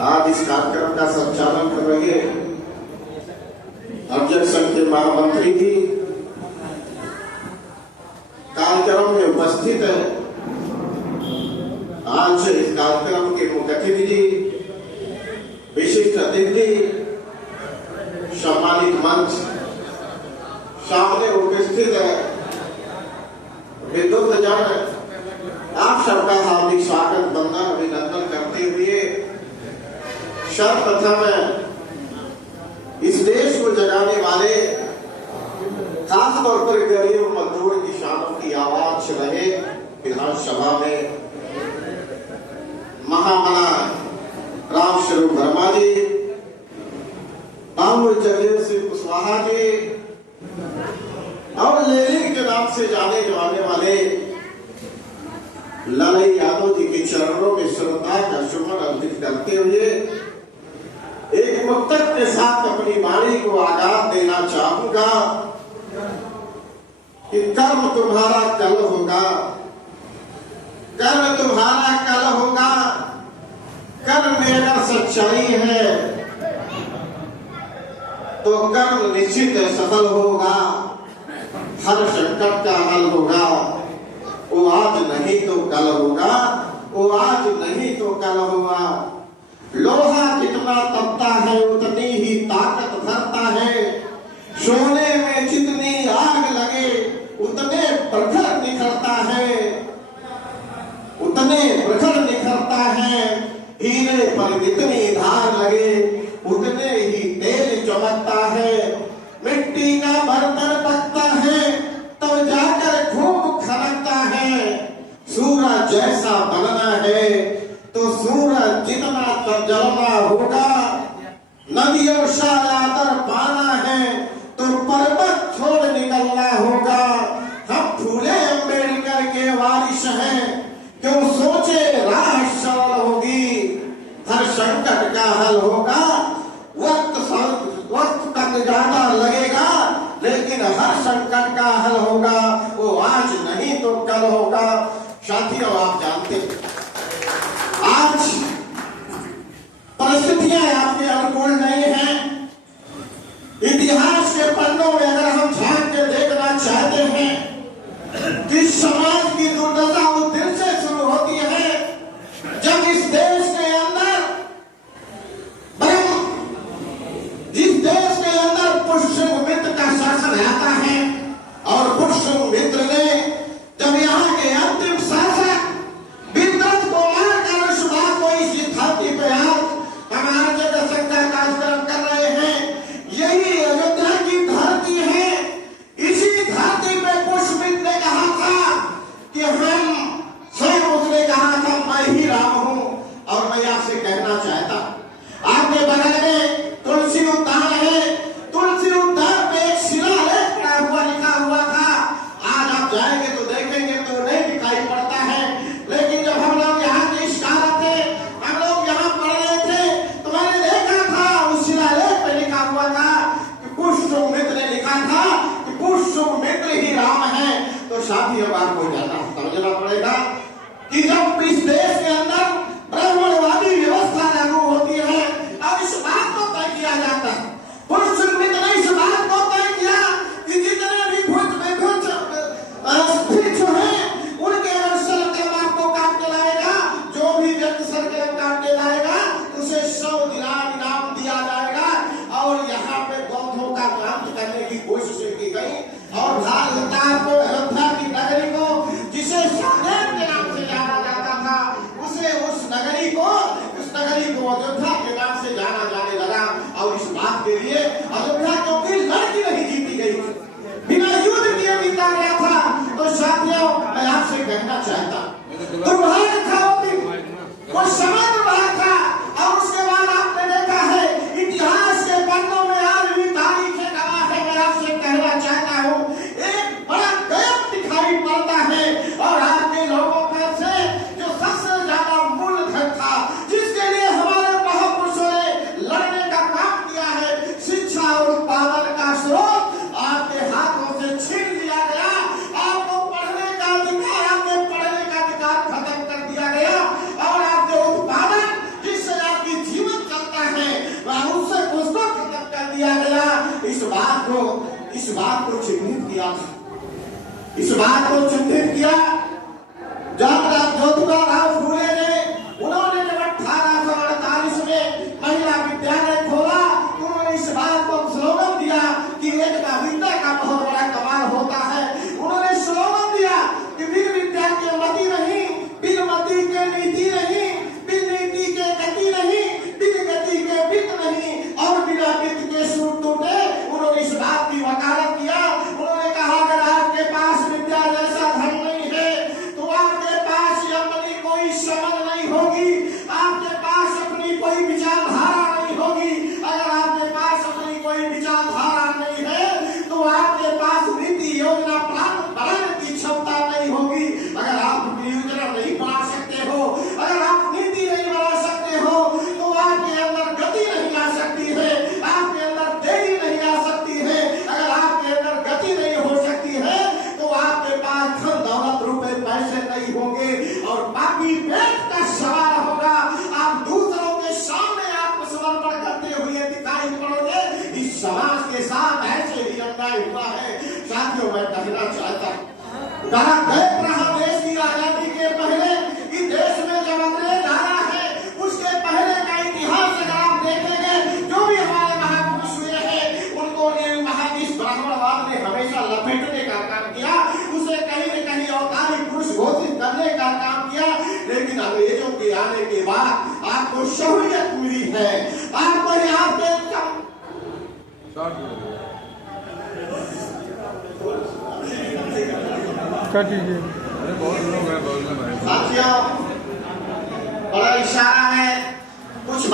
आज इस कार्यक्रम का संचालन कर रहे अर्जन संघ के महामंत्री जी कार्यक्रम में उपस्थित है। आज इस कार्यक्रम के मुख्य अतिथि जी, विशिष्ट अतिथि, सम्मानित मंच सामने उपस्थित है, विद्युत जन, आप सबका हार्दिक स्वागत वंदन अभिनंदन करते हुए सर्वप्रथम इस देश को जगाने वाले खासतौर पर गरीब मजदूर किसानों की आवाज रहे विधानसभा में महामना राम स्वरूप वर्मा जी, बाबू जगदेव सिंह कुशवाहा जी और लेलिन के नाम से जाने जाने वाले ललई यादव जी के चरणों में श्रद्धा का सुमन अर्पित करते हुए एक मुक्तक के साथ अपनी वाणी को आगाज देना चाहूंगा कि कर्म तुम्हारा कल होगा, कर्म तुम्हारा कल होगा, कर्म में अगर सच्चाई है तो कर्म निश्चित सफल होगा, हर संकट का हल होगा। वो आज नहीं तो कल होगा, वो आज नहीं तो कल होगा। लोहा जितना तपता है उतनी ही ताकत भरता है, सोने में जितनी आग लगे उतने प्रखर निखरता है, उतने प्रखर निखरता है। हीरे पर जितनी धार लगे उतने ही तेज चमकता है। मिट्टी का बर्तन पकता है तो जाकर खूब खनकता है। सूरज जैसा बनना है तो सूरज जितना जलना होगा। नदियों सा आदर पाना है तो पर्वत छोड़ निकलना होगा। हम फूले अम्बेडकर के वारिस हैं, क्यों सोचे राह सरल होगी, हर संकट का हल होगा। वक्त कम ज्यादा लगेगा लेकिन हर संकट का हल होगा, वो आज नहीं तो कल होगा। साथियों, आप जानते हैं आज परिस्थितियां आपके अनुकूल नहीं हैं। इतिहास के पन्नों में अगर हम झांक के देखना चाहते हैं कि समाज की दुर्दशा उस दिन से शुरू होती है जब इस देश के अंदर जिस देश के अंदर पुष्य मित्र का शासन आता है और पुष्य मित्र ने जब यहाँ के अंतिम शासक विद्रोह को मारकर उस बात को इस धरती पे आज हमारे जगह संघ का कार्यक्रम कर रहे हैं। यही अयोध्या की धरती है। इसी धरती पे पुष्यमित्र ने कहा था कि हम स्वयं, उसने कहा था मैं ही राम हूँ। और मैं आपसे कहना चाहता, आपके बगल में तुलसी उद्यान है, तुलसी उद्यान पे एक शिलालेख पड़ा हुआ लिखा हुआ था। आज आप जाएंगे तो देखेंगे तो नहीं दिखाई पड़ता है, लेकिन जब हम लोग यहाँ के इशारा थे, हम लोग यहाँ पढ़ रहे थे तो मैंने देखा था उस शिलालेख पे लिखा हुआ था कि पुष्यमित्र ने लिखा था कि पुष्यमित्र ही राम है। तो साथियों, आपको जाना समझना पड़ेगा कि जब इस देश के अंदर ब्राह्मणवादी व्यवस्था लागू होती है और इस बात को तय किया जाता है, पुष्यमित्र ने इस बात को तय किया कि जितने भी भिक्षु हैं उनके अगर सरकलम आपको काट के लाएगा, जो भी व्यक्ति सरकलम काट के लाएगा उसे 100 दिनार इनाम दिया जाएगा। और यहाँ पे बौद्धों का क्रांति करने की कोशिश की गई और अयोध्या की नगरी को, जिसे साकेत के नाम से जाना जाता था, उसे उस नगरी को अयोध्या के नाम से जाना जाने लगा। और इस बात के लिए अयोध्या क्योंकि लड़की नहीं जीती गई, बिना युद्ध किए जीता गया था। तो साथियों, मैं आपसे कहना चाहता, दुर्भाग्य था वो दिन, वो समय दुर्भाग्य था। और उसके बाद आपने देखा है इतिहास के पन्नों में आज भी तारीखें गवाह है। मैं आपसे कहना चाहता हूँ, एक बड़ा गैप दिखाई पड़ता है। और आपके लोगों का से जो सबसे ज्यादा मूलधन था, जिसके लिए हमारे महापुरुषों ने लड़ने का काम किया है, शिक्षा और उत्पादन का स्रोत आपके हाथों से छीन लिया गया। आपको पढ़ने का अधिकार, आपके पढ़ने का अधिकार खत्म कर दिया गया और आपके उत्पादन इस बात को चिन्हित किया था। इस बात को चिन्हित किया जब ज्योतिबा राव फूले ने, उन्होंने जब 1848 में महिला विद्यालय खोला, उन्होंने इस बात को स्लोगन दिया कि एक विद्या का बहुत बड़ा कमाल होता है। उन्होंने स्लोगन दिया कि बिन विद्या के मति नहीं, बिन मति के नीति नहीं, बिन नीति के गति नहीं, बिन गति के वित्त नहीं, और बिना वित्त के सूट टूटे। उन्होंने इस बात की वकालत किया। उन्होंने कहा अगर आपके पास विद्या जैसा धन नहीं है तो आपके पास अपनी कोई समझ नहीं होगी, आपके पास अपनी कोई विचारधारा नहीं होगी। अगर आपके पास अपनी कोई विचारधारा नहीं है तो आपके पास नीति योजना प्लान बनाने की क्षमता नहीं होगी। अगर आप योजना नहीं बना सकते हो, अगर आप नीति नहीं बना सकते हो, तो आपके अंदर गति नहीं आ सकती है, आपके अंदर तेजी नहीं आ सकती है। अगर आपके अंदर गति नहीं हो सकती है तो आपके पास धन दौलत रुपए पैसे नहीं होंगे और बाकी पेट का सवाल होगा। आप दूसरों के सामने आत्मसमर्पण करते हुए दिखाई पड़ोगे। इस समाज के साथ ऐसे ही अन्याय हुआ है। साथियों, मैं कहना चाहता हूँ, देश की आजादी के पहले कि देश में जब अंग्रेज आया है उसके पहले का इतिहास अगर आप देखेंगे, जो भी हमारे महापुरुष हुए हैं उनको इस ब्राह्मणवाद ने हमेशा लपेटने का काम किया, उसे कहीं न कहीं अवतारी पुरुष घोषित करने का काम किया। लेकिन अंग्रेजों के आने के बाद आपको शहूलियत मिली है, आपको यहाँ पे साथियों, बड़ा इशारा है